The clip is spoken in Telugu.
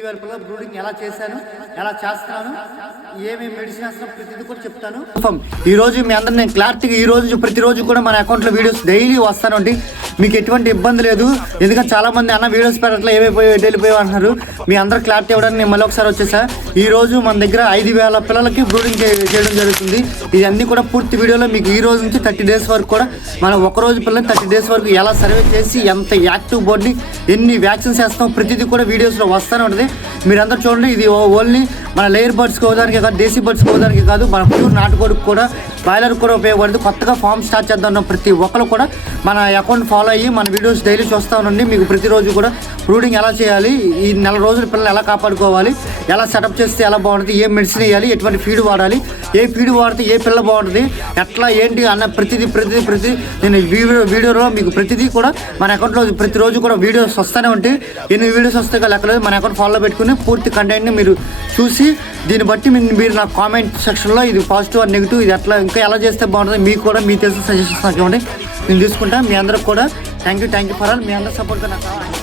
5,000 పిల్లల బ్రూడింగ్ ఎలా చేశాను, ఎలా చేస్తున్నాను, ఏమేమి మెడిసిన్ వేస్తాను ప్రతిదీ కూడా చెప్తాను. ఈ రోజు మీ అందరిని నేను క్లారిటీగా ఈ రోజు ప్రతిరోజు కూడా మన అకౌంట్లో వీడియోస్ డైలీ వస్తానండి. మీకు ఎటువంటి ఇబ్బంది లేదు. ఎందుకంటే చాలా మంది అన్న వీడియోస్ పెట్టట్లా వెళ్ళిపోయి అంటున్నారు. మీ అందరూ క్లారిటీ ఇవ్వడానికి నేను మళ్ళీ ఒకసారి వచ్చేసా. ఈ రోజు మన దగ్గర 5,000 పిల్లలకి బ్రూడింగ్ చేయడం జరుగుతుంది. ఇవన్నీ కూడా పూర్తి వీడియోలో మీకు ఈ రోజు నుంచి 30 days వరకు కూడా మనం ఒకరోజు పిల్లల్ని 30 days వరకు ఎలా సర్వే చేసి ఎంత యాక్టివ్ బోర్డ్ని ఎన్ని వ్యాక్సిన్స్ వేస్తాం ప్రతిదీ కూడా వీడియోస్లో వస్తూనే ఉంటుంది. మీరందరూ చూడండి. ఇది ఓన్లీ మన లేయర్ బర్డ్స్కి పోవడానికి కాదు, దేశీ బర్డ్స్కి పోవడానికి కాదు, మన ప్యూర్ నాటుకోడికి కూడా బాయిలర్ కూడా ఉపయోగపడుతుంది. కొత్తగా ఫామ్ స్టార్ట్ చేద్దాం ప్రతి ఒక్కరు కూడా మన అకౌంట్ ఫాలో అయ్యి మన వీడియోస్ డైలీ చూస్తూ ఉండండి. మీకు ప్రతిరోజు కూడా బ్రూడింగ్ ఎలా చేయాలి, ఈ నెల రోజుల పిల్లలు ఎలా కాపాడుకోవాలి, ఎలా సెటప్ చేస్తే ఎలా బాగుంటుంది, ఏ మెడిసిన్ వేయాలి, ఎటువంటి ఫీడ్ వాడాలి, ఏ ఫీడ్ వాడితే ఏ పిల్ల బాగుంటుంది, ఎట్లా ఏంటి అన్న ప్రతిదీ నేను వీడియోలో మీకు ప్రతిదీ కూడా మన అకౌంట్లో ప్రతిరోజు కూడా వీడియోస్ వస్తూనే ఉంటాయి. ఎన్ని వీడియోస్ వస్తాయి లెక్కలేదు. మన అకౌంట్ ఫాలో పెట్టుకుని పూర్తి కంటెంట్ని మీరు చూసి దీన్ని బట్టి మీరు నా కామెంట్ సెక్షన్లో ఇది పాజిటివ్ అండ్ నెగిటివ్, ఇది ఎట్లా ఇంకా ఎలా చేస్తే బాగుంటుంది మీకు కూడా మీకు తెలిసిన సజెషన్స్ నాకు ఇవ్వండి. నేను తీసుకుంటాను. మీ అందరికి కూడా థ్యాంక్ యూ ఫర్ ఆల్. మీ అందరూ సపోర్ట్గా నాకు